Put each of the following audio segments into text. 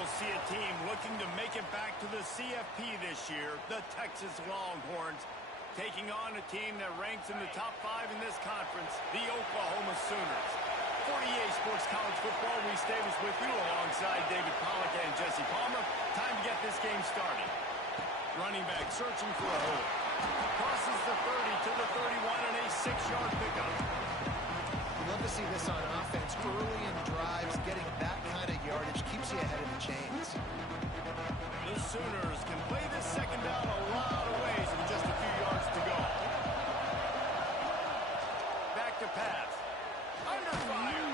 We'll see a team looking to make it back to the CFP this year, the Texas Longhorns, taking on a team that ranks in the top 5 in this conference, the Oklahoma Sooners. 48 Sports College Football, Reese Davis with you alongside David Pollack and Jesse Palmer. Time to get this game started. Running back searching for a hole. Crosses the 30 to the 31 and a 6-yard pickup. We love to see this on offense. Early in drives, getting that kind of yardage keeps you ahead of the chains. The Sooners can play this second down a lot of ways with just a few yards to go. Back to pass. Under fire.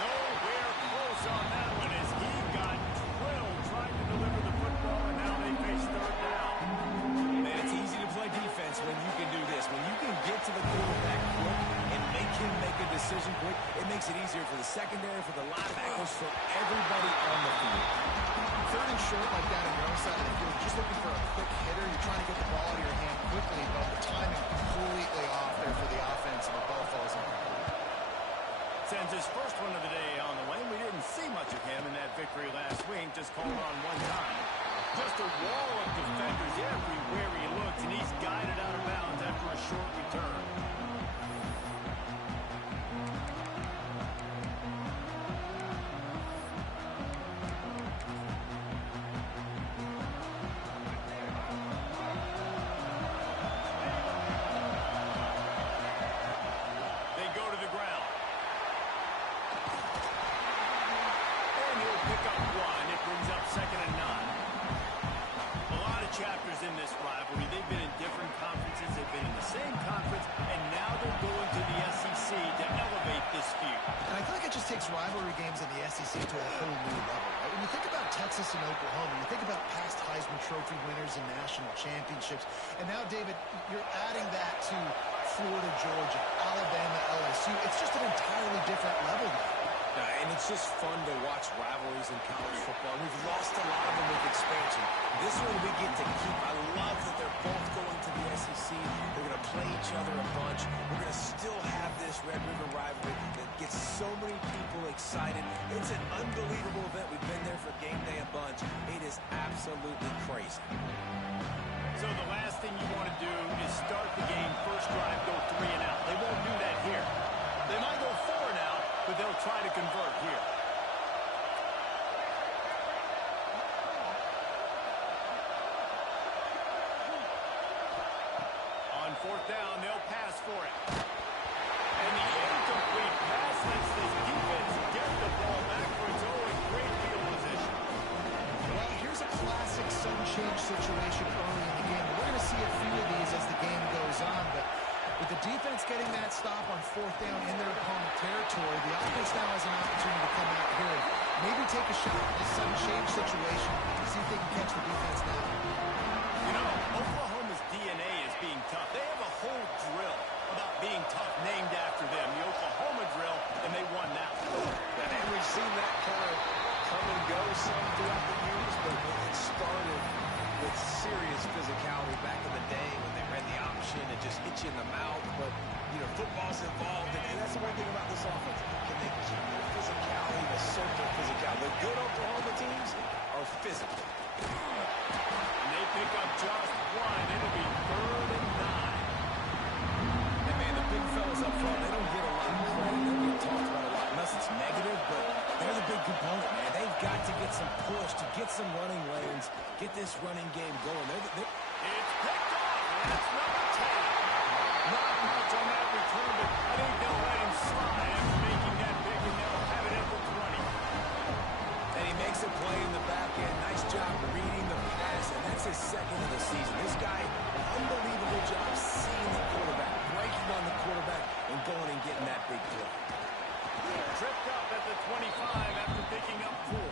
Nowhere close on that one as he got drilled trying to deliver the football, and now they face third down. Man, it's easy to play defense when you can do this. When you can get to the quarterback quick and make him make a decision quick, it makes it easier for the secondary, for the linebackers, for everybody on the field. Third and short like that on your own side of the field, just looking for a quick hitter. You're trying to get the ball out of your hand quickly, but the timing completely off there for the offense, and the ball falls in. Sends his first one of the day on the way. We didn't see much of him in that victory last week, just called on one time. Just a wall of defenders everywhere he looks, and he's guided out of bounds after a short return. Chapters in this rivalry. They've been in different conferences. They've been in the same conference, and now they're going to the SEC to elevate this feud. And I feel like it just takes rivalry games in the SEC to a whole new level, right? When you think about Texas and Oklahoma, you think about past Heisman Trophy winners and national championships, and now, David, you're adding that to Florida, Georgia, Alabama, LSU. It's just an entirely different level now. And it's just fun to watch rivalries in college football. We've lost a lot of them with expansion. This one we get to keep. I love that they're both going to the SEC. They're going to play each other a bunch. We're going to still have this Red River rivalry that gets so many people excited. It's an unbelievable event. We've been there for game day a bunch. It is absolutely crazy. So the last thing you want to do is start the game, first drive, go 3 and out. They won't do that here. They might go 4 and out, but they'll try to convert here. On 4th down, they'll pass for it. And the incomplete pass lets this defense get the ball back for its own great field position. Well, here's a classic sudden change situation early in the game. We're going to see a few of these as the game goes on, but with the defense getting that stop on 4th down in their opponent territory, the offense now has an opportunity to come out here and maybe take a shot at this sudden change situation to see if they can catch the defense now. You know, Oklahoma's DNA is being tough. They have a whole drill about being tough named after them, the Oklahoma drill, and they won that one. And we've seen that kind of come and go some throughout the years, but it started with serious physicality back in the day when they ran the option and just hit you in the mouth. But, you know, football's involved, and that's the one thing about this offense. Can they keep their physicality, the circle physicality? The good Oklahoma teams are physical. And they pick up just 1. It'll be 3rd and 9. And, man, the big fellas up front, they don't get a lot of credit. They don't get talked about a lot unless it's negative, but they're the big component, man. They've got to get some push, to get some running lanes, get this running game going. It's picked off. That's number 10. Not much on that return, but I think they'll let him slide after making that big, and they'll have it at the 20. And he makes a play in the back end. Nice job reading the pass, and that's his 2nd of the season. This guy, unbelievable job seeing the quarterback, breaking on the quarterback, and going and getting that big play. Tripped up at the 25 after picking up 4.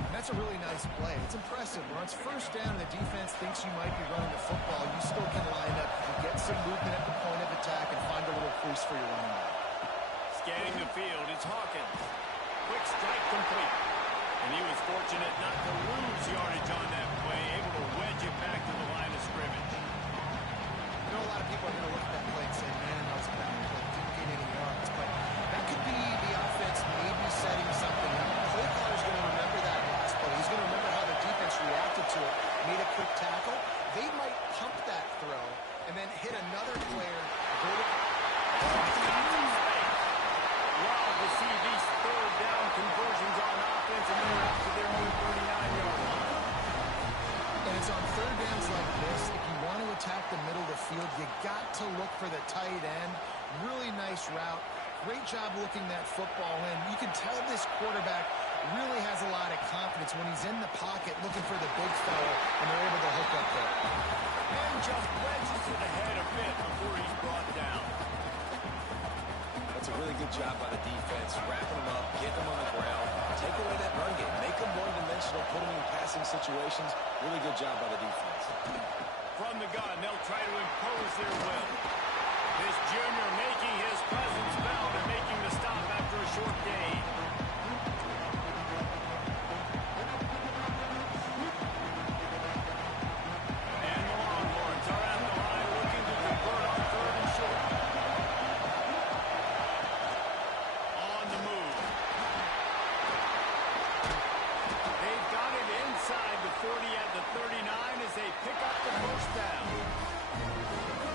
And that's a really nice play. It's impressive. When it's 1st down and the defense thinks you might be running the football, you still can line up. You can get some movement at the point of attack and find a little crease for your running back. Scanning the field, it's Hawkins. Quick strike complete. And he was fortunate not to lose yardage on that play, able to wedge it back to the line of scrimmage. You know, a lot of people are going to look at that play and say, man, that was a bad play. Didn't get any yards. But that could be the offense maybe setting something up. Play caller's going to remember that tucking that football in. You can tell this quarterback really has a lot of confidence when he's in the pocket looking for the big fella, and they're able to hook up there. And just wedges it ahead a bit before he's brought down. That's a really good job by the defense, wrapping them up, getting them on the ground, take away that run game, make them one-dimensional, put them in passing situations. Really good job by the defense. From the gun, they'll try to impose their will. This junior making his presence felt and making the stop after a short gain. And the Longhorns are at the line looking to convert on 3rd and short. On the move. They've got it inside the 40 at the 39 as they pick up the first down.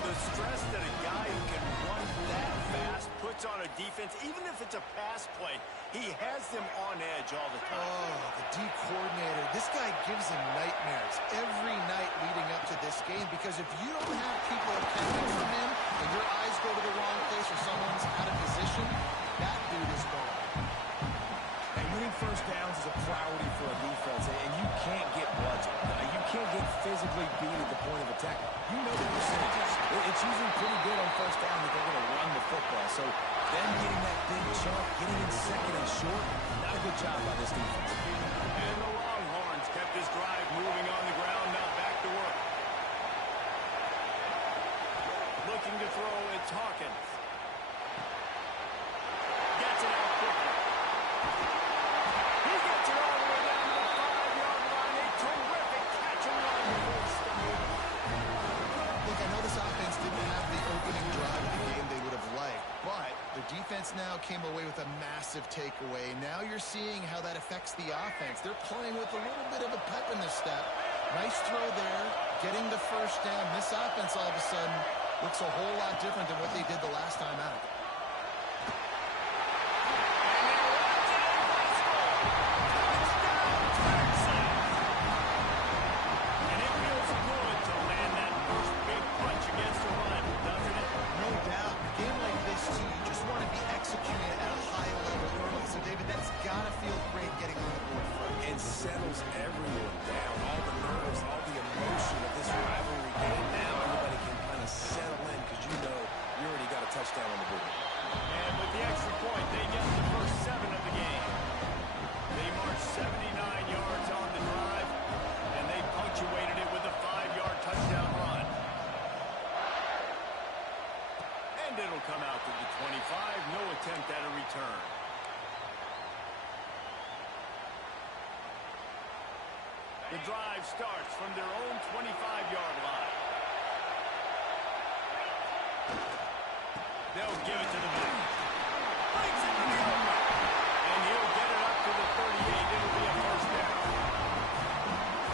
The stress that a guy who can run that fast puts on a defense, even if it's a pass play, he has them on edge all the time. Oh, the D coordinator. This guy gives him nightmares every night leading up to this game, because if you don't have people attending from him and your eyes go to the wrong place or someone's out of position, that dude is gone. And winning first downs is a priority for a defense, and you can't get bludgeoned. You can't get physically beat at the point of attack. You know the percentages. It's usually pretty good on first down that they're going to run the football. So them getting that big chunk, getting in 2nd and short, not a good job by this defense. And the Longhorns kept this drive moving on the ground, now back to work. Looking to throw, it's Hawkins. Gets it out quickly. He gets it all the way down to the 5-yard line. A terrific catch and run before he stumbled. Look, I know this offense didn't have the opening drive of the game they would have liked, but the defense now came away with a massive takeaway. Now you're seeing how that affects the offense. They're playing with a little bit of a pep in their step. Nice throw there, getting the first down. This offense all of a sudden looks a whole lot different than what they did the last time out. Settles everyone down. All the nerves, all the emotion of this rivalry game. Now everybody can kind of settle in because you know you already got a touchdown on the board. And with the extra point, they get the first 7 of the game. They marched 79 yards on the drive, and they punctuated it with a 5-yard touchdown run. And it'll come out to the 25. No attempt at a return. The drive starts from their own 25-yard line. They'll give it to the back. Breaks into the open. And he'll get it up to the 38. It'll be a first down.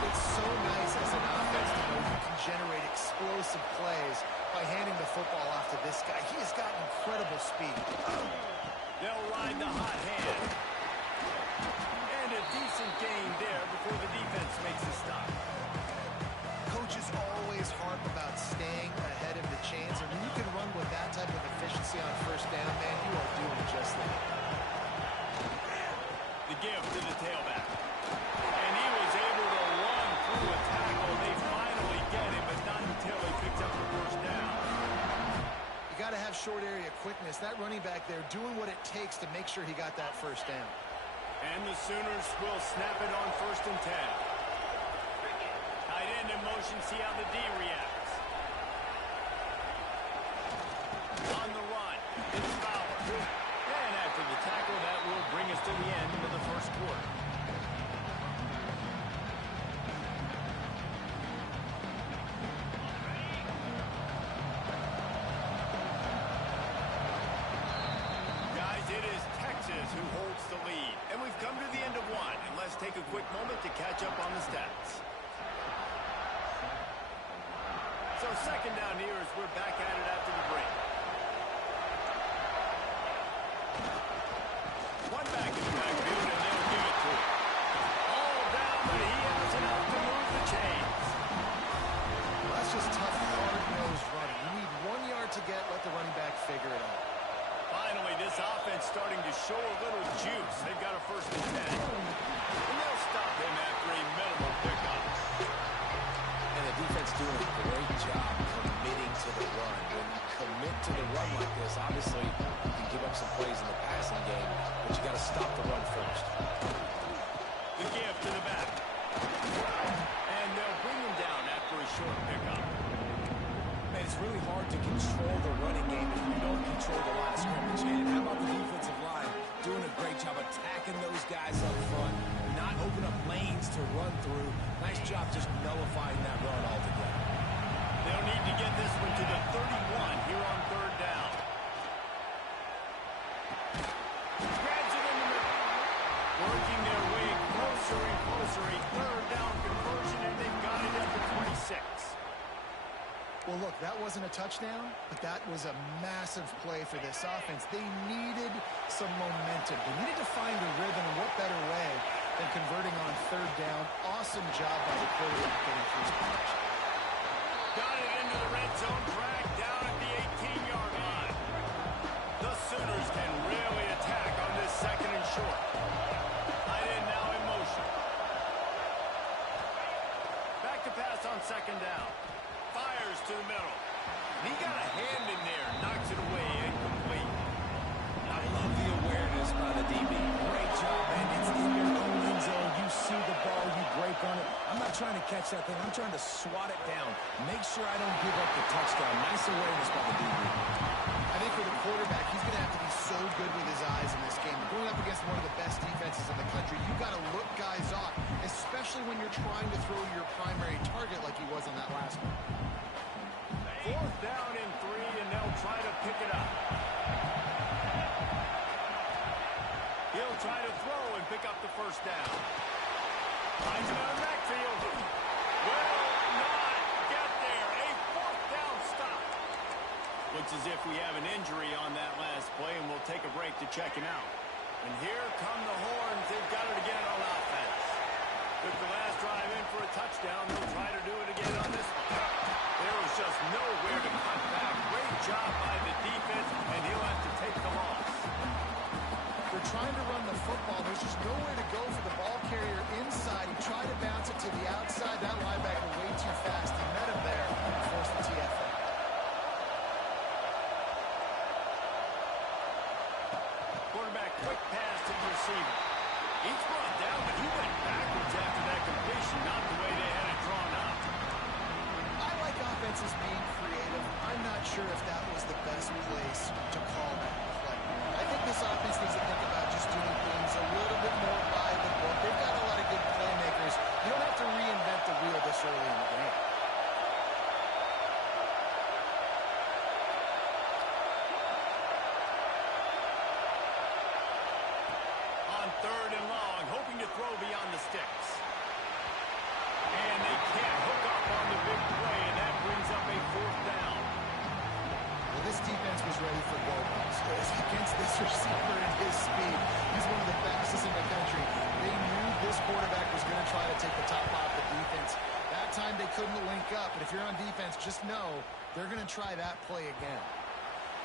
It's so nice as an offense to know you can generate explosive plays by handing the football off to this guy. He has got incredible speed. They'll ride the hot hand. A decent gain there before the defense makes a stop. Coaches always harp about staying ahead of the chains, and when you can run with that type of efficiency on first down, man, you are doing just that. The give to the tailback. And he was able to run through a tackle. They finally get him, but not until he picks up the first down. You got to have short area quickness. That running back there doing what it takes to make sure he got that first down. And the Sooners will snap it on 1st and 10. Tight end in motion, see how the D reacts. On the run, it's Fowler. And after the tackle, that will bring us to the end of the first quarter. Guys, it is Texas who holds the lead. And we've come to the end of one. And let's take a quick moment to catch up on the stats. So 2nd down here as we're back at it after the break. One back in the backfield, and they'll give it to him. All down, but he has enough to move the chains. Well, that's just tough, hard-nosed running. You need 1 yard to get, let the running back figure it out. Finally, this offense starting open up lanes to run through. Nice job just nullifying that run altogether. They'll need to get this one to the 31 here on third down. Grabs it in the middle. Working their way closer and closer. A third down conversion, and they've got it at the 26. Well, look, that wasn't a touchdown, but that was a massive play for this offense. They needed some momentum. They needed to find a rhythm, and what better way than converting on third down. Awesome job by the quarterback getting through the protection. Got it into the red zone, dragged down at the 18-yard line. The Sooners can really attack on this second and short. Tight end now in motion. Back to pass on second down. Fires to the middle. And he got a hand in there, knocks it away, incomplete. I love the awareness by the DB. Great job, man. It's in your own end zone. You see the ball, you break on it. I'm not trying to catch that thing. I'm trying to swat it down. Make sure I don't give up the touchdown. Nice awareness by the DB. I think for the quarterback, he's going to have to be so good with his eyes in this game. Going up against one of the best defenses in the country, you got to look guys off, especially when you're trying to throw your primary target like he was on that last one. Fourth down and 3, and they'll try to pick it up. He'll try to throw and pick up the first down. Finds him out of the backfield. Will not get there. A fourth down stop. Looks as if we have an injury on that last play, and we'll take a break to check him out. And here come the Horns. They've got it again on offense. Took the last drive in for a touchdown. They'll try to do it again on this one. There was just nowhere to cut back. Great job by the defense, and he'll have to take the loss. They're trying to run the football. There's just nowhere to go for the ball carrier inside. He tried to bounce it to the outside. That linebacker way too fast. He met him there and forced the TFL. Quarterback, quick pass to the receiver. He's brought down, but he went backwards after that completion, not the way they had it drawn up. I like offenses being creative. I'm not sure if that was the best place to call that play. I think this offense needs to think about just doing things a little bit more by the book. They've got a lot of good playmakers. You don't have to reinvent the wheel this early in the game. On third and long, hoping to throw beyond the sticks. And they can't hook up on the big play, and that brings up a fourth down. Well, this defense was ready for go-balls. Against this receiver and his speed, he's one of the fastest in the country. They knew this quarterback was going to try to take the top off the defense. That time they couldn't link up, but if you're on defense, just know they're going to try that play again.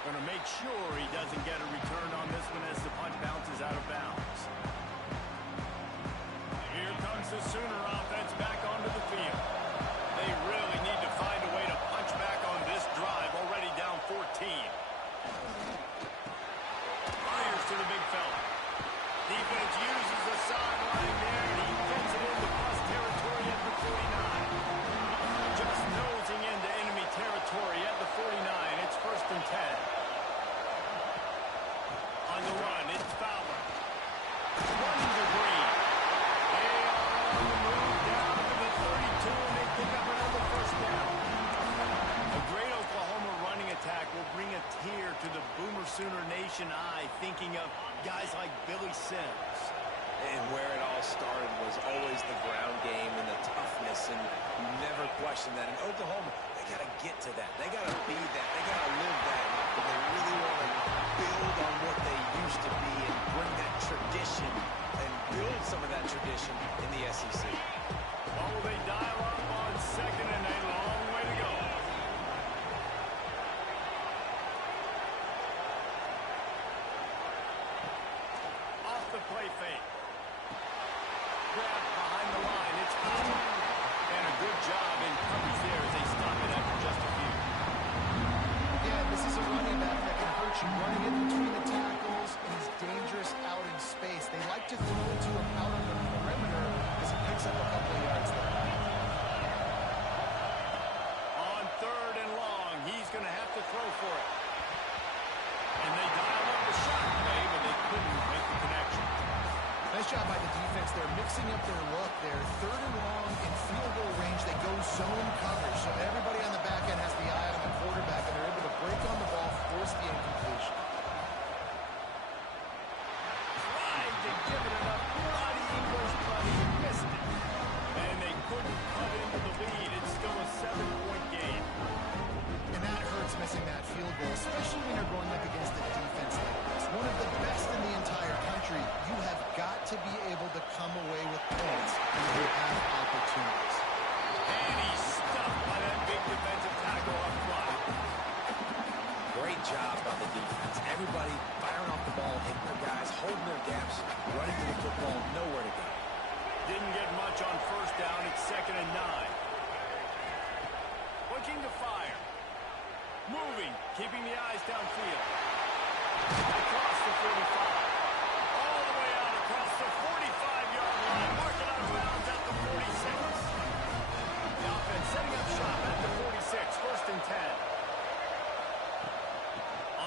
Going to make sure he doesn't get a return on this one as the punt bounces out of bounds. Here comes the Sooner offense back onto the field. They really need to find a way to punch back on this drive, already down 14. Fires to the big fella. Defense uses the sideline there, and he gets it into plus territory at the 49. Just nosing into enemy territory at the 49. It's first and 10. On the run, it's Fowler. Runs the green. They are on the move down to the 32, and they pick up another first down. A great Oklahoma running attack will bring a tear to the Boomer Sooner Nation eye, thinking of guys like Billy Sims. And where it all started was always the ground game and the toughness, and you never question that. In Oklahoma, they got to get to that. They got to be that. They got to live that. But they really want to build on what they used to be and bring that tradition and build some of that tradition in the SEC. What will they dial up on second, and a long way to go. Off the play fake. Grabbed behind the line. It's Fowler. And a good job in coverage there as they stop it after just a few. Again, this is a running back that can hurt you. Running in between the tackles, and he's dangerous out in space. They like to throw to him out on the perimeter as he picks up a couple of yards there. On third and long, he's going to have to throw for it. And they dialed up the shot play, but they couldn't make the connection. defense, they're mixing up their look. They're third and long in field goal range. They go zone coverage. So everybody on the back end has the eye on the quarterback, and they're able to break on the ball, force the incompletion. Tried to give it enough bloody English, but he missed it. And they couldn't cut into the lead. It's still a 7-point game. And that hurts, missing that field goal, especially when you're going up against a defense like this. One of the best in the entire country. You have got to be able to come away with points when you have opportunities. And he's stuffed by that big defensive tackle up front. Great job by the defense. Everybody firing off the ball, hitting their guys, holding their gaps, running to the football, nowhere to go. Didn't get much on first down. It's 2nd and 9. Looking to fire. Moving, keeping the eyes downfield. Across the 45. All the way out across the 45-yard line. Mark it out of bounds at the 46. The offense setting up shop at the 46. 1st and 10.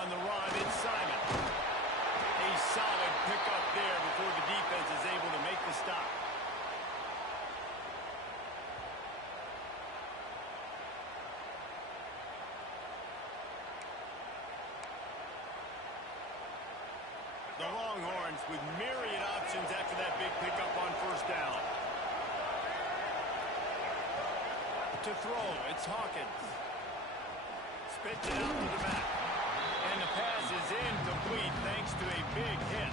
On the run, it's Simon. A solid pickup there before the defense is able to make the stop. The Longhorns with myriad options after that big pickup on first down. To throw, it's Hawkins. Spits it out to the back. And the pass is incomplete thanks to a big hit.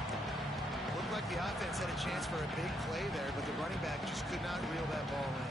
Looked like the offense had a chance for a big play there, but the running back just could not reel that ball in.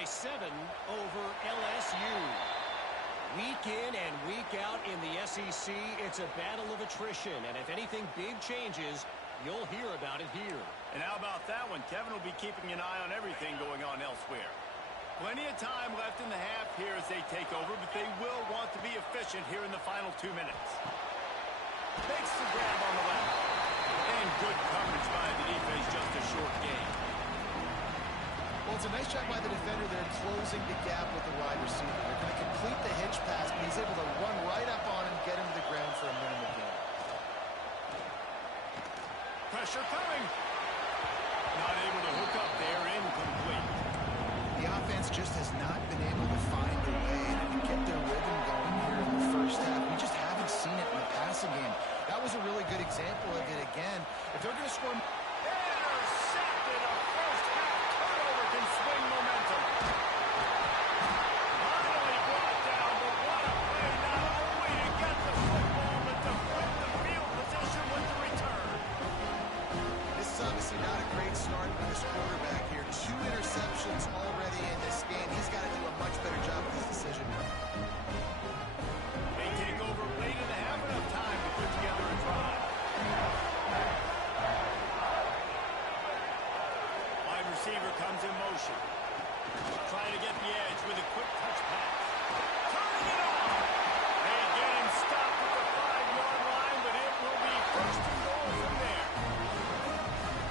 by 7 over LSU. Week in and week out in the SEC, it's a battle of attrition. And if anything big changes, you'll hear about it here. And how about that one? Kevin will be keeping an eye on everything going on elsewhere. Plenty of time left in the half here as they take over, but they will want to be efficient here in the final 2 minutes. Makes the grab on the left. And good coverage by the defense, just a short game. Well, it's a nice job by the defender there, closing the gap with the wide receiver. They're going to complete the hitch pass, but he's able to run right up on him, get him to the ground for a minimum gain. Pressure coming. Not able to hook up there, incomplete. The offense just has not been able to find a way to get their rhythm going here in the first half. We just haven't seen it in the passing game. That was a really good example of it again. If they're going to score... Intercepted. A first half turnover can swing momentum. Finally brought down, but what a play not only to get the football, but to flip the field position with the return. This is obviously not a great start for this quarterback here. 2 interceptions already in this game. He's got to do a much better job with his decision. They take over late in the half, enough time to put together a drive. Wide receiver comes in motion. Trying to get the edge with a quick touch pass. Turning it on. They get him stopped at the 5-yard line, but it will be first and goal from there.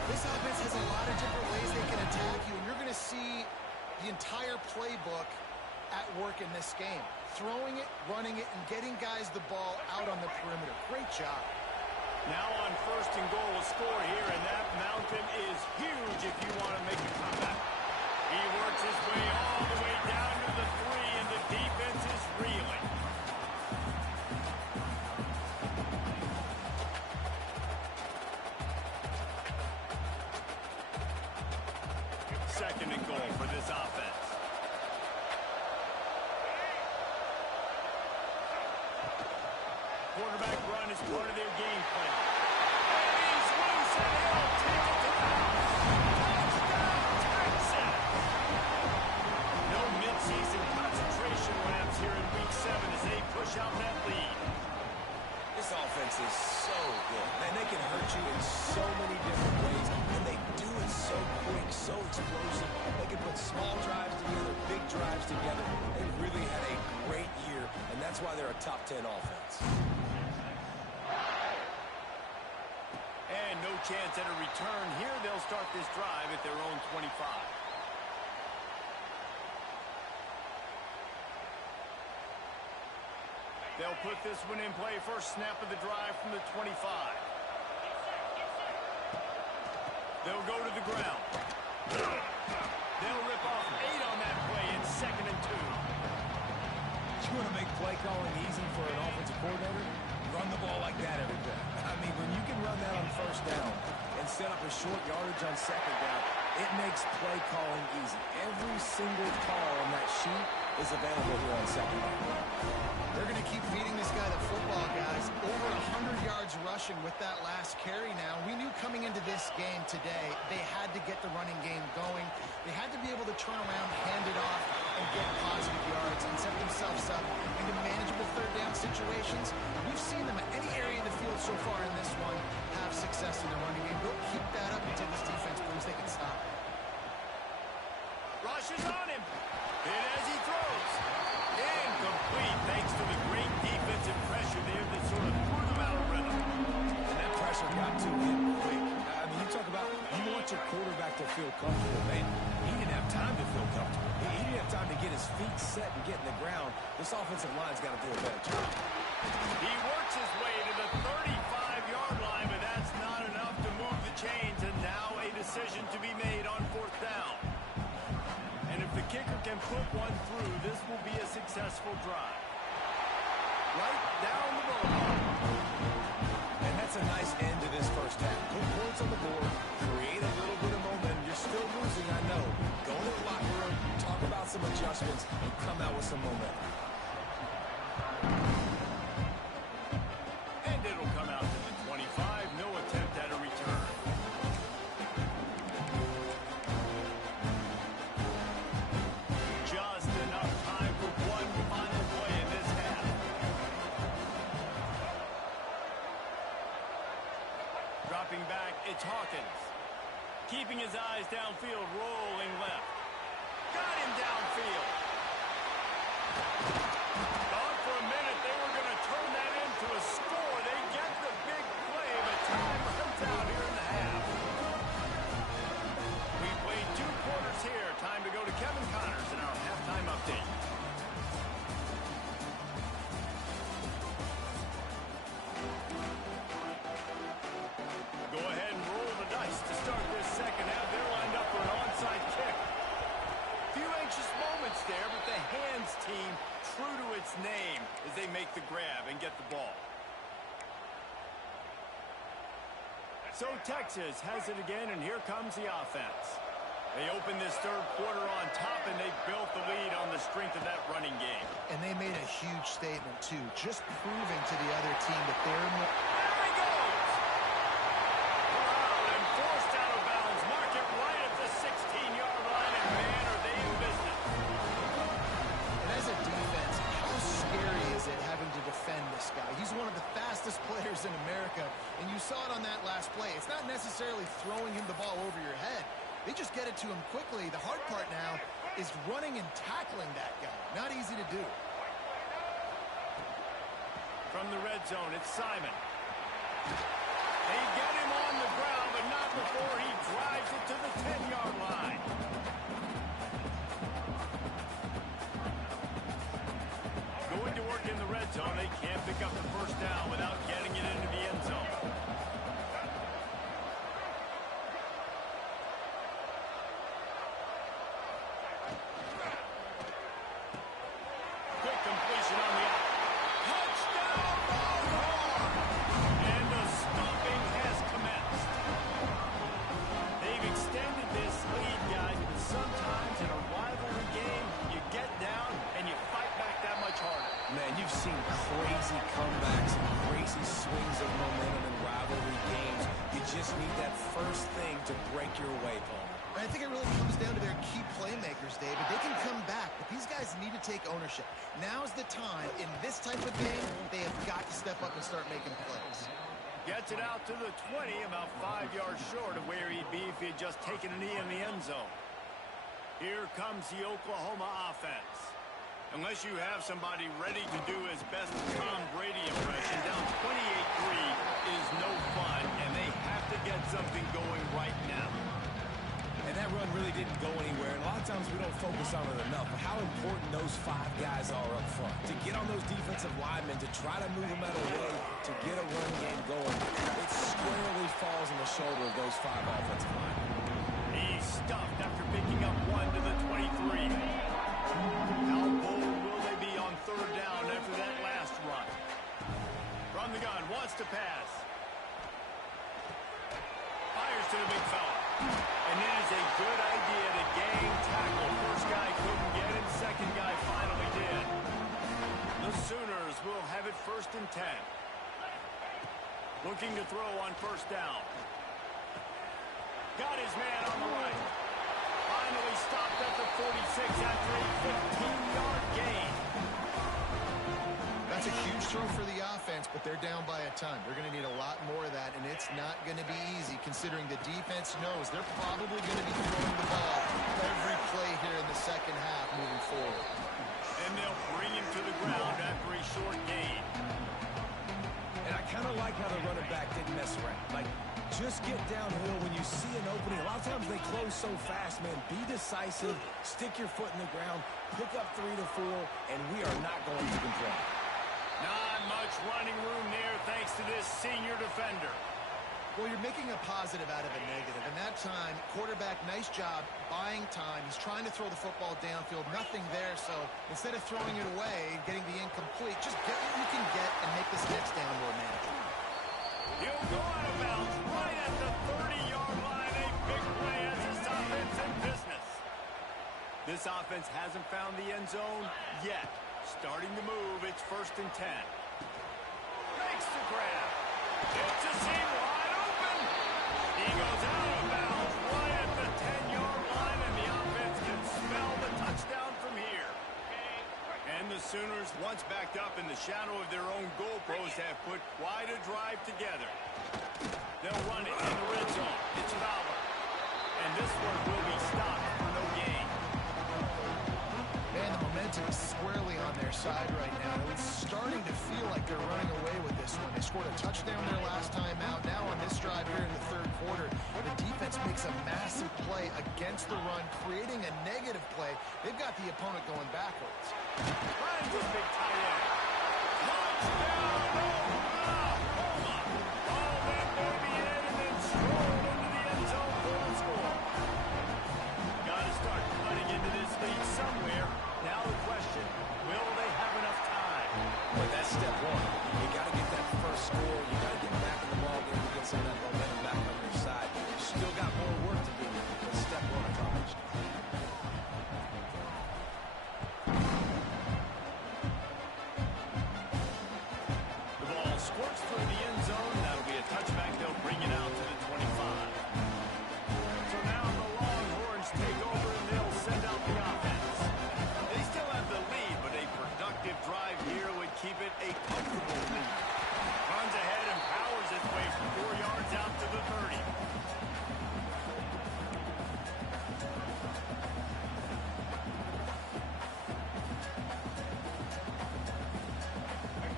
This offense has a lot of different ways they can attack you, and you're going to see the entire playbook at work in this game. Throwing it, running it, and getting guys the ball out on the perimeter. Great job. Now on first and goal, a score here, and that mountain is huge if you want to make a comeback. He works his way all the way down to the 3, and the defense is reeling. Second and goal for this offense. Quarterback run is part of their game plan. And he's loose, and he'll take it to the house. Touchdown, Texas! No midseason concentration laps here in Week 7 as they push out that lead. This offense is so good. Man, they can hurt you in so many different ways, and they do it so quick, so explosive. They can put small drives together, big drives together. They really had a great year, and that's why they're a top 10 offense. And no chance at a return here. They'll start this drive at their own 25. They'll put this one in play. First snap of the drive from the 25. They'll go to the ground. They'll rip off 8 on that play in 2nd and 2. You want to make play calling easy for an offensive coordinator? Run the ball like that every day. I mean, when you can run that on first down and set up a short yardage on second down, it makes play calling easy. Every single call on that sheet is available here on second down. They're going to keep feeding this guy the football, guys. Over 100 yards rushing with that last carry now. We knew coming into this game today, they had to get the running game going. They had to be able to turn around, hand it off, and get positive yards and set themselves up into manageable third down situations. We've seen them at any area in the field so far in this one have success in the running game. They'll keep that up until this defense proves they can stop it. Rush is on him. And as he throws. Incomplete thanks to the great defensive pressure there that sort of threw them out of rhythm. And that pressure got to him quick. I mean, you talk about you want your quarterback to feel comfortable, man. He didn't have time to feel comfortable. He didn't have time to get his feet set and get in the ground. This offensive line's got to do a better job. He works his way to the 35-yard line, but that's not enough to move the chains, and now a decision to be made on 4th down. And if the kicker can put one through, this will be a successful drive. Right down the boulevard. And that's a nice end to this first half. Put points on the board, create a little bit of momentum. You're still losing, I know. Go to the locker room, talk about some adjustments, and come out with some momentum. And it'll come out to the 25. No attempt at a return. Just enough time for one final play in this half. Dropping back, it's Hawkins. Keeping his eyes downfield, rolling left. Got him downfield. Thought for a minute they were going to turn that into a score. They get the big play, but time runs out here in the half. We played 2 quarters here. Time to go to Kevin Connors in our halftime update. Go ahead and roll the dice to start this second half. They're lined up for an onside kick. Few anxious moments there, but the hands team true to its name as they make the grab and get the ball. So Texas has it again, and here comes the offense. They open this third quarter on top, and they built the lead on the strength of that running game. And they made a huge statement, too, just proving to the other team that they're more... There he goes! Wow, and forced out of bounds. Mark it right at the 16-yard line, and man, are they in business. And as a defense, how scary is it having to defend this guy? He's one of the fastest players in America, and you saw it on that last play. It's not necessarily throwing him the ball over your head. They just get it to him quickly. The hard part now is running and tackling that guy. Not easy to do. From the red zone, it's Simon. They get him on the ground, but not before he drives it to the 10-yard line. Going to work in the red zone, they can't pick up the first down without getting it into the end zone. completion on the out. Touchdown, Longhorns! And the stomping has commenced. They've extended this lead, guys, but sometimes in a rivalry game, you get down and you fight back that much harder. Man, you've seen crazy comebacks and crazy swings of momentum in rivalry games. You just need that first thing to break your way, Paul. I think it really comes down to their key playmakers, David. They can come back, but these guys need to take ownership. Now's the time. In this type of game, they have got to step up and start making plays. Gets it out to the 20, about 5 yards short of where he'd be if he had just taken a knee in the end zone. Here comes the Oklahoma offense. Unless you have somebody ready to do his best Tom Brady impression, down 28-3 is no fun, and they have to get something going right now. And that run really didn't go anywhere. And a lot of times we don't focus on it enough. But how important those 5 guys are up front. To get on those defensive linemen, to try to move them out of the way, to get a run game going. It squarely falls on the shoulder of those 5 offensive linemen. He's stuffed after picking up 1 to the 23. How bold will they be on third down after that last run? From the gun, wants to pass. Fires to the big fella. And it is a good idea to gang tackle. First guy couldn't get him. Second guy finally did. The Sooners will have it 1st and 10. Looking to throw on first down. Got his man on the right. Finally stopped at the 46 after a 15-yard gain. That's a huge throw for the offense, but they're down by a ton. They're going to need a lot more of that, and it's not going to be easy considering the defense knows they're probably going to be throwing the ball every play here in the second half moving forward. And they'll bring him to the ground after a short gain. And I kind of like how the running back didn't mess around. Like, just get downhill when you see an opening. A lot of times they close so fast, man. Be decisive, stick your foot in the ground, pick up 3 to 4, and we are not going to complain. Not much running room there thanks to this senior defender. Well, you're making a positive out of a negative. And that time, quarterback, nice job buying time. He's trying to throw the football downfield. Nothing there, so instead of throwing it away, getting the incomplete, just get what you can get and make this next down more manageable. He'll go out of bounds right at the 30-yard line. A big play as this offense in business. This offense hasn't found the end zone yet. Starting to move, it's 1st and 10. Makes the grab. It's a seam wide open. He goes out of bounds right at the 10-yard line, and the offense can smell the touchdown from here. And the Sooners, once backed up in the shadow of their own goalpost, have put quite a drive together. They'll run it in the red zone. It's Fowler. And this one will be stopped for no gain. Man, the momentum is squarely on their side right now. It's starting to feel like they're running away with this one. They scored a touchdown their last time out. Now on this drive here in the 3rd quarter, the defense makes a massive play against the run, creating a negative play. They've got the opponent going backwards. Finds his big tight end. Touchdown, Oklahoma! All that baby in and then strolled into the end zone for the score. Got to start cutting into this lead somewhere. Now the question, will they have enough time? But that's step 1. You got to get that first score. You got to get back in the ball game to get some of that momentum back on your side. You still got more work to do, but step 1 accomplished. The ball squirts through the end zone. That'll be a touchback. They'll bring it out to the 25. So now the Longhorns take over and they'll send out the offense. They still have the lead, but a productive drive here would keep it a comfortable lead. Runs ahead and powers its way from 4 yards out to the 30.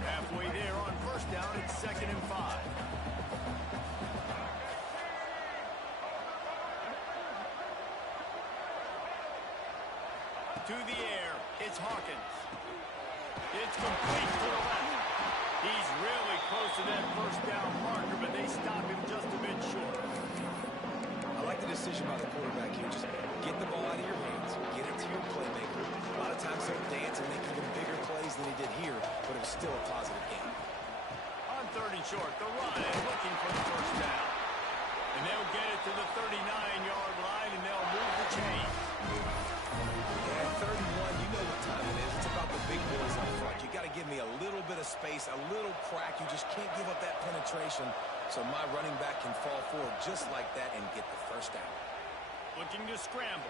Halfway there on first down, it's 2nd and 5. To the air, it's Hawkins. It's complete to the left. He's really close to that first down marker, but they stop him just a bit short. I like the decision by the quarterback here. Just get the ball out of your hands. Get it to your playmaker. A lot of times they'll dance and make even bigger plays than he was still a positive game. On 3rd and short, the run and looking for the first down. And they'll get it to the 39-yard line, and they'll move the chains. Yeah, 3rd and 1, you know what time it is. It's about the big boys up front. You got to give me a little bit of space, a little crack. You just can't give up that penetration. So my running back can fall forward just like that and get the first down. Looking to scramble.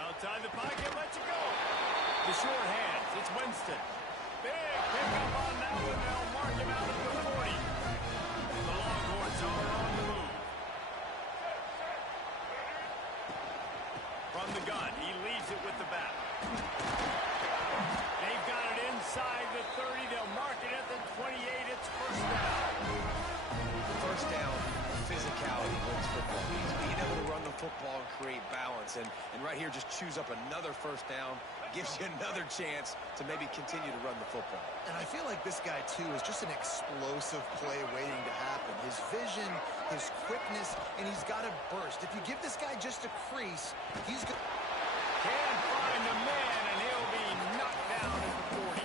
Outside the pocket, lets it go. The short hands, it's Winston. Big pickup on that one. They'll mark him out at the 40. The Longhorns are on the move. From the gun, he leaves it with the back. They've got it inside the 30. They'll mark it at the 28. It's first down. First down, physicality wins football. He's being able to run the football and create balance. And right here, just choose up another first down. Gives you another chance to maybe continue to run the football. And I feel like this guy, too, is just an explosive play waiting to happen. His vision, his quickness, and he's got a burst. If you give this guy just a crease, he's good. Can't find the man, and he'll be knocked down at the 40.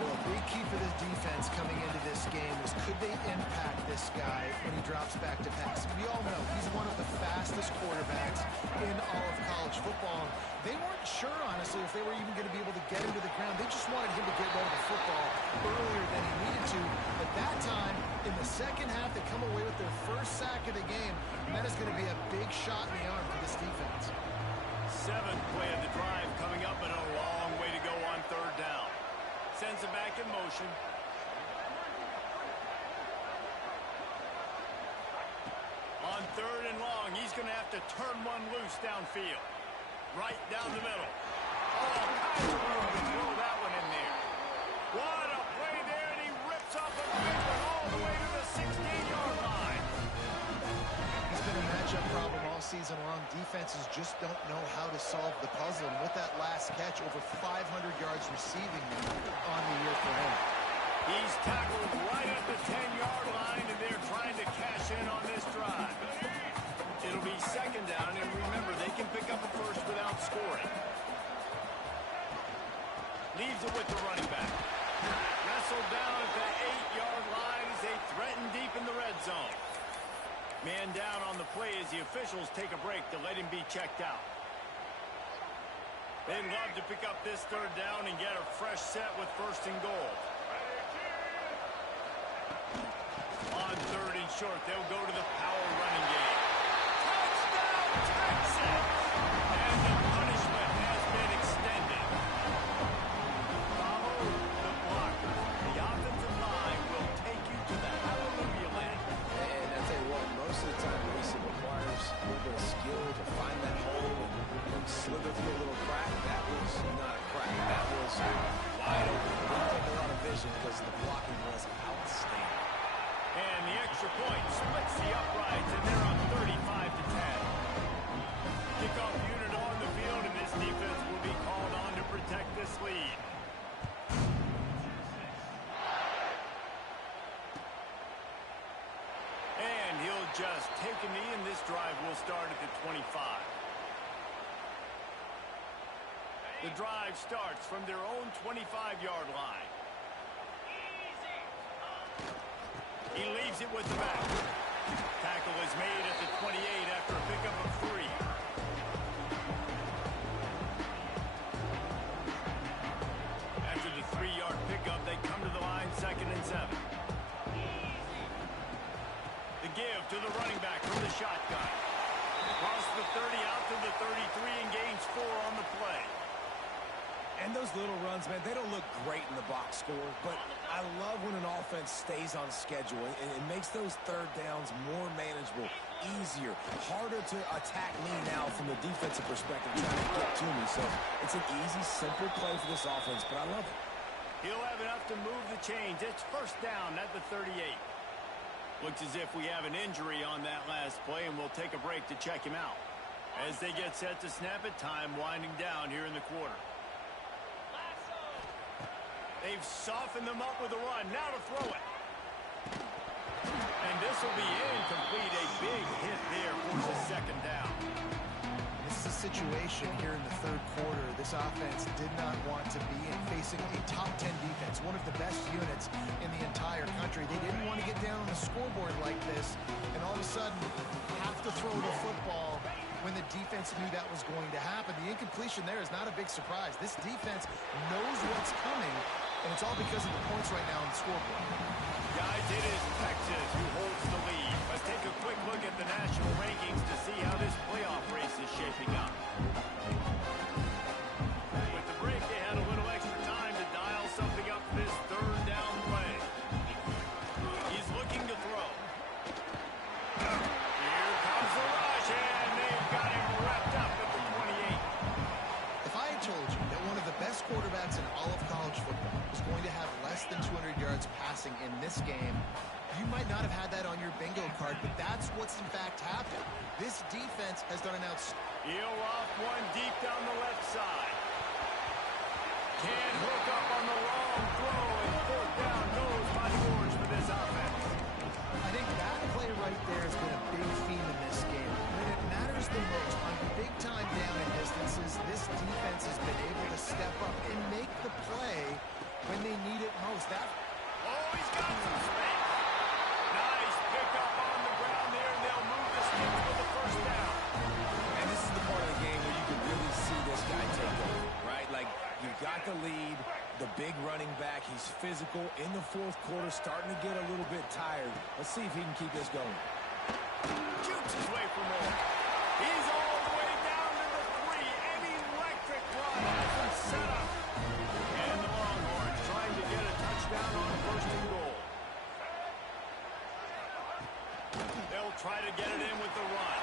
Well, a big key for this defense coming into this game is could they impact this guy when he drops back to pass? We all know he's one of the fastest quarterbacks in all of college football. They weren't sure, honestly, if they were even going to be able to get him to the ground. They just wanted him to get rid of the football earlier than he needed to. But that time, in the second half, they come away with their first sack of the game. And that is going to be a big shot in the arm for this defense. 7th play of the drive coming up, and a long way to go on 3rd down. Sends it back in motion. On 3rd and long, he's going to have to turn one loose downfield. Right down the middle. Oh, kind of room to throw that one in there. What a play there, and he rips off a big one all the way to the 16-yard line. It's been a matchup problem all season long. Defenses just don't know how to solve the puzzle. And with that last catch, over 500 yards receiving on the year for him. He's tackled right at the 10-yard line, and they're trying to cash in on this drive. It'll be 2nd down, and remember, they can pick up a first without scoring. Leaves it with the running back. Wrestled down at the 8-yard line as they threaten deep in the red zone. Man down on the play as the officials take a break to let him be checked out. They'd love to pick up this 3rd down and get a fresh set with 1st and goal. On 3rd and short, they'll go to the power running game. Touchdown, Texas! And the punishment has been extended. Follow the blocker. The offensive line will take you to the hallelujah land. And I tell you what, most of the time, Reese, it requires a little bit of skill to find that hole and slither through a little crack. That was not a crack. That was wide open. Didn't take a lot of vision because the blocking was outstanding. And the extra point splits the uprights, and they're up 35 to 10. Kickoff unit on the field, and this defense will be called on to protect this lead. And he'll just take a knee, and this drive will start at the 25. The drive starts from their own 25-yard line. He leaves it with the back. Tackle is made at the 28 after a pickup of 3. After the 3-yard pickup, they come to the line 2nd and 7. The give to the running back from the shotgun. Across the 30 out to the 33 and gains 4 on the play. And those little runs, man, they don't look great in the box score, but I love when an offense stays on schedule and it makes those 3rd downs more manageable, easier, harder to attack me now from the defensive perspective trying to get to me. So it's an easy, simple play for this offense, but I love it. He'll have enough to move the chains. It's 1st down at the 38. Looks as if we have an injury on that last play, and we'll take a break to check him out. As they get set to snap it, time winding down here in the quarter. They've softened them up with a run. Now to throw it. And this will be incomplete. A big hit there for the 2nd down. This is a situation here in the 3rd quarter this offense did not want to be in, facing a history. They didn't want to get down on the scoreboard like this, and all of a sudden have to throw the football when the defense knew that was going to happen. The incompletion there is not a big surprise. This defense knows what's coming, and it's all because of the points right now on the scoreboard. Guys, it is Texas who holds the lead. Let's take a quick look at the national rankings to see how this playoff race is shaping up. With the break, they had a little extra time to dial something up for this third down play. He's looking to throw. Here comes the rush, and they've got him wrapped up at the 28. If I had told you that one of the best quarterbacks in all of college football was going to have less than 200 yards passing in this game, you might not have had that on your bingo card, but that's what's in fact happened. This defense has done an outstanding. He'll off one deep down the left side. Can't hook up on the long throw, and fourth down goes by the Orange for this offense. I think that play right there has been a big theme in this game. When it matters the most, on big-time down and distances, this defense has been able to step up and make the play when they need it most. Oh, he's got some space. Nice pickup on the ground there, and they'll move the sticks for the first down. And this is the part of the game where you can really see this guy take over, right? Like, you've got the lead, the big running back. He's physical in the fourth quarter, starting to get a little bit tired. Let's see if he can keep this going. Shoots his way for more. He's all the way down to the 3. An electric run has him set up. And the Longhorns trying to get a touchdown on first and goal. They'll try to get it in with the run.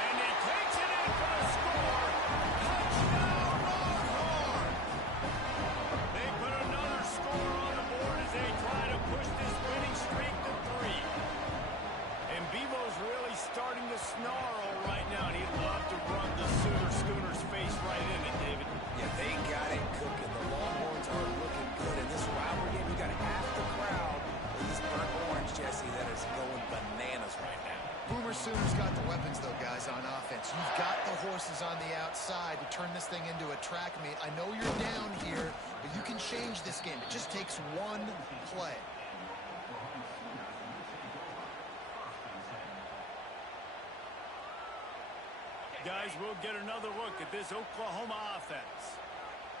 And he takes it in for the score. Touchdown, Longhorns! They put another score on the board as they try to push this winning streak to 3. And Bevo's really starting to snarl right now, and he'd love to run the Schooner's face right in it, David. Yeah, they got it cooking. The Longhorns are looking good. In this rivalry game, you got half the crowd with this burnt orange, Jesse, that is going bananas right now. Boomer Sooners got the weapons, though, guys, on offense. You've got the horses on the outside to turn this thing into a track meet. I know you're down here, but you can change this game. It just takes one play. Guys, we'll get another look at this Oklahoma offense.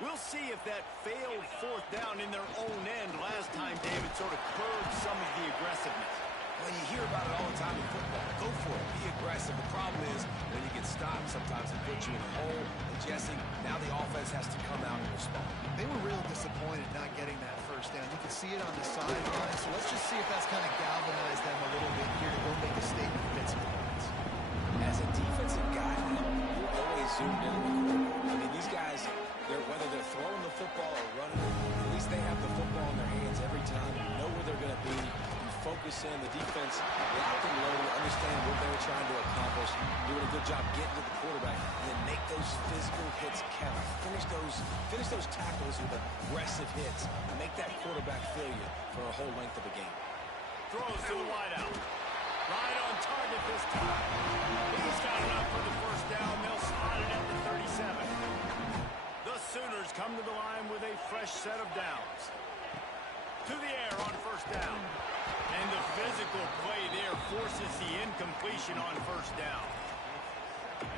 We'll see if that failed fourth down in their own end last time, David, sort of curbed some of the aggressiveness. Well, you hear about it all the time in football. Go for it. Be aggressive. The problem is when you get stopped, sometimes it puts you in a hole. And Jesse, now the offense has to come out and respond. They were real disappointed not getting that first down. You can see it on the sideline. So let's just see if that's kind of galvanized them a little bit here to go make a statement against some points. As a defensive guy, you're always zoomed in on the quarterback. I mean, these guys, whether they're throwing the football or running it, at least they have the football in their hands every time. You know where they're going to be. You focus in. The defense locked and loaded, understand what they were trying to accomplish, doing a good job getting to the quarterback, and then make those physical hits count. Finish those tackles with aggressive hits, and make that quarterback feel you for a whole length of a game. Throws to the wideout. Right on target this time. He's got enough for the first down. They'll spot it at the 37. The Sooners come to the line with a fresh set of downs. To the air on first down. And the physical play there forces the incompletion on first down.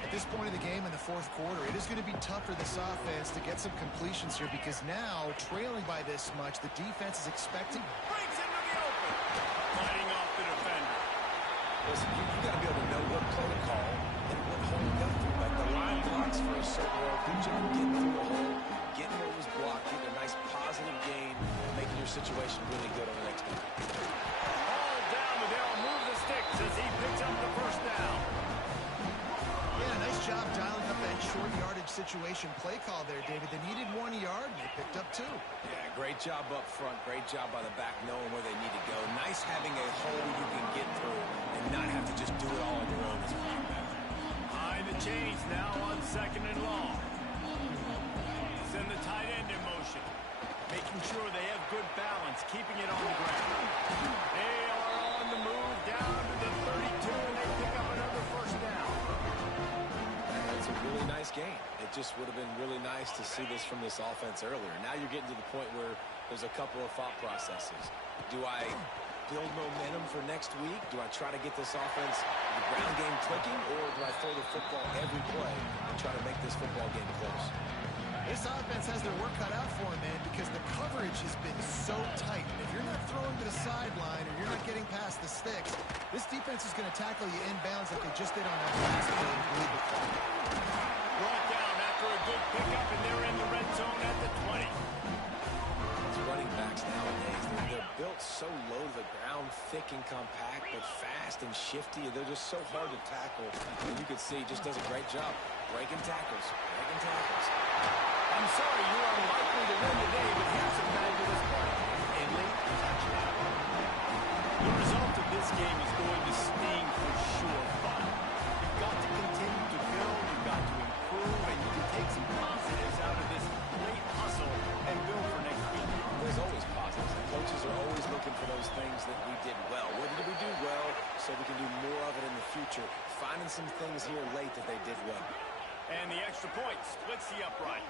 At this point of the game in the fourth quarter, it is going to be tough for this offense to get some completions here because now, trailing by this much, the defense is expecting. Breaks into the open. Fighting off the defender. Listen, you got to be able to know what play to call and what hole to go through. Like the line blocks for a certain role. Good job getting through a hole, getting what was blocked, getting a nice positive gain, making your situation really good on the next one. All down, but they'll move the sticks as he picks up the first down. Yeah, nice job dialing up that short yardage situation play call there, David. They needed 1 yard, and they picked up 2. Yeah, great job up front. Great job by the back knowing where they need to go. Nice having a hole you can get through and not have to just do it all on your own as a quarterback. High the chains now on second and long. Send the tight end in motion. Making sure they have good balance, keeping it on the ground. They are on the move down to the 32, and they pick up another first down. That's a really nice game. It just would have been really nice to see this from this offense earlier. Now you're getting to the point where there's a couple of thought processes. Do I build momentum for next week? Do I try to get this offense, the ground game clicking, or do I throw the football every play and try to make this football game close? This offense has their work cut out for them, man, because the coverage has been so tight. And if you're not throwing to the sideline or you're not getting past the sticks, this defense is going to tackle you inbounds like they just did on that last play. Brought down after a good pickup, and they're in the red zone at the 20. These running backs nowadays, they're built so low to the ground, thick and compact, but fast and shifty. They're just so hard to tackle. And you can see he just does a great job breaking tackles, breaking tackles. I'm sorry you're unlikely to win today, but here's a fabulous play. A late touchdown. The result of this game is going to sting for sure, but you've got to continue to build, you've got to improve, and you can take some positives out of this late hustle and build for next week. There's always positives. Coaches are always looking for those things that we did well. What did we do well so we can do more of it in the future? Finding some things here late that they did well. And the extra point splits the uprights.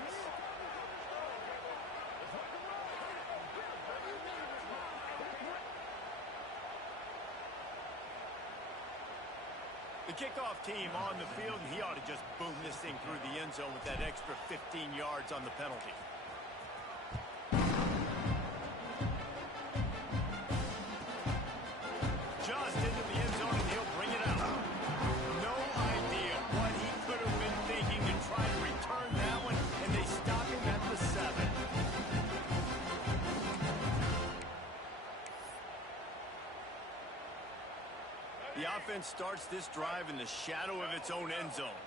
The kickoff team on the field, and he ought to just boom this thing through the end zone with that extra 15 yards on the penalty. Just into the end zone, and he'll bring it out. No idea what he could have been thinking and try to return that one, and they stop him at the 7. The offense starts this drive in the shadow of its own end zone.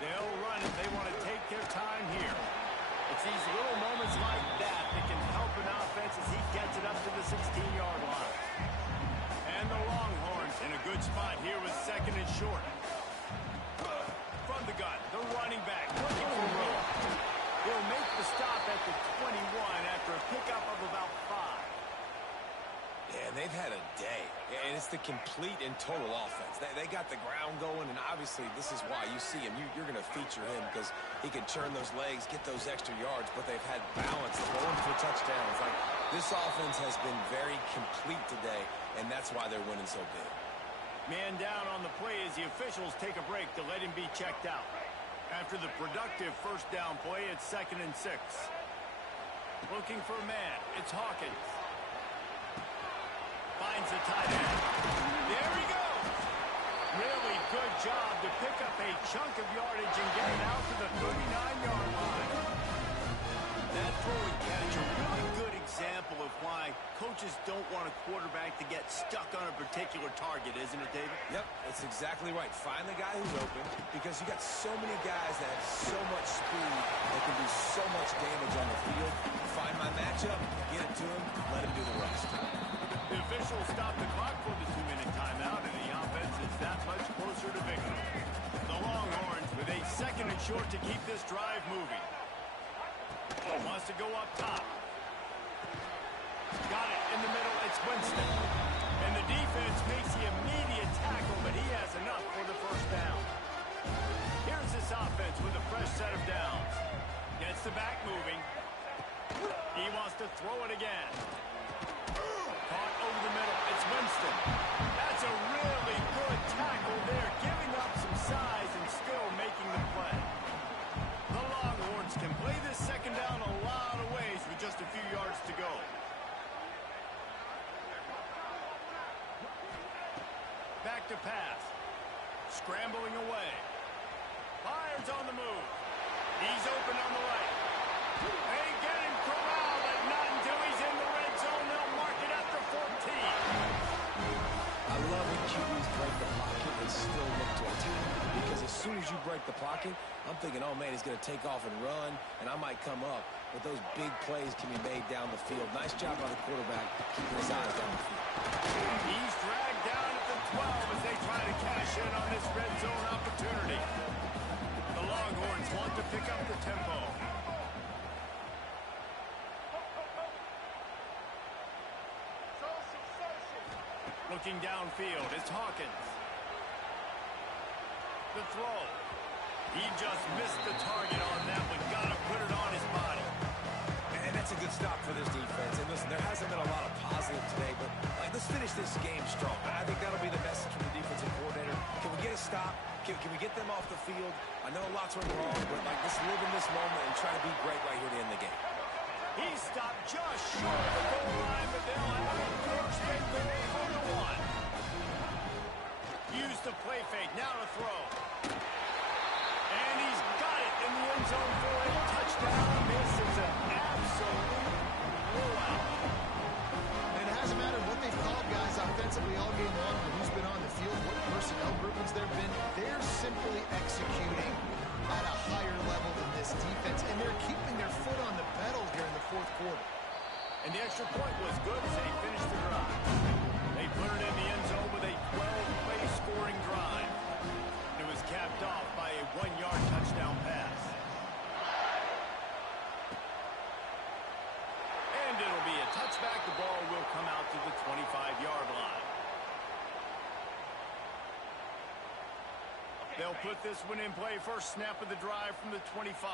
They'll run it. They want to take their time here. It's these little moments like that that can help an offense as he gets it up to the 16-yard line. And the Longhorns in a good spot here with 2nd and short. From the gun, the running back looking for room. He'll make the stop at the 21 after a pickup of about 5. Yeah, and they've had a day. And it's the complete and total offense. They got the ground going, and obviously this is why you see him. You're going to feature him because he can churn those legs, get those extra yards, but they've had balance, throwing for touchdowns. Like, this offense has been very complete today, and that's why they're winning so big. Man down on the play as the officials take a break to let him be checked out. After the productive first down play, it's 2nd and 6. Looking for a man. It's Hawkins. Finds the tight end. There he goes. Really good job to pick up a chunk of yardage and get it out to the 39-yard line. That throw and catch, a really good example of why coaches don't want a quarterback to get stuck on a particular target, isn't it, David? Yep, that's exactly right. Find the guy who's open because you got so many guys that have so much speed that can do so much damage on the field. Find my matchup, get it to him, let him do the rest. The officials stop the clock for the 2-minute timeout, and the offense is that much closer to victory. The Longhorns with a 2nd and short to keep this drive moving. Wants to go up top. Got it in the middle. It's Winston. And the defense makes the immediate tackle, but he has enough for the first down. Here's this offense with a fresh set of downs. Gets the back moving. He wants to throw it again. Caught over the middle. It's Winston. That's a really good tackle there, giving up some size and still making the play. The Longhorns can play this 2nd down a lot of ways with just a few yards to go. Back to pass. Scrambling away. Fires on the move. He's open on the right. They get him corralled, but not until he's in the red zone. They'll mark it at the 14. I love when QBs break the pocket and still look to attack. Because as soon as you break the pocket, I'm thinking, oh, man, he's going to take off and run, and I might come up. But those big plays can be made down the field. Nice job by the quarterback keeping his eyes down the field. He's dragged down at the 12 as they try to cash in on this red zone opportunity. The Longhorns want to pick up the tempo. Looking downfield, it's Hawkins. The throw. He just missed the target on that one. Got to put it on his body. And that's a good stop for this defense. And listen, there them off the field. I know lots went wrong, but like, let's live in this moment and try to be great right here to end the game. He stopped just short of the goal line, but they'll have it first and goal from the one. Use the play fake, now to throw. And he's got it in the end zone for a touchdown. This is an absolute blowout. And it hasn't mattered what they've called, guys, offensively all game long, or who's been on the field, what personnel groupings there have been. They're simply executing at a higher level than this defense, and they're keeping their foot on the pedal here in the fourth quarter. And the extra point was good as they finished the drive. They put it in the end zone with a 12-play scoring drive. It was capped off by a 1-yard touchdown pass. And it'll be a touchback. The ball will come out to the 25-yard line. They'll put this one in play. First snap of the drive from the 25.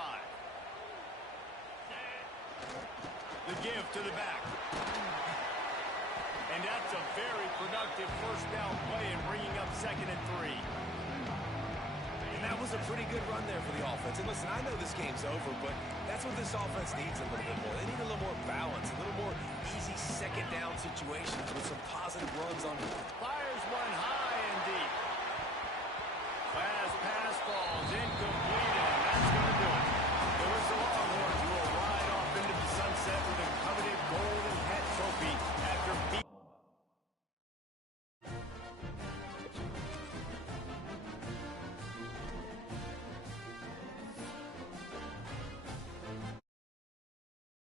The give to the back. And that's a very productive first down play and bringing up 2nd and 3. And that was a pretty good run there for the offense. And listen, I know this game's over, but that's what this offense needs a little bit more. They need a little more balance, a little more easy second down situations with some positive runs on. Fires one high and deep. Fast pass falls in.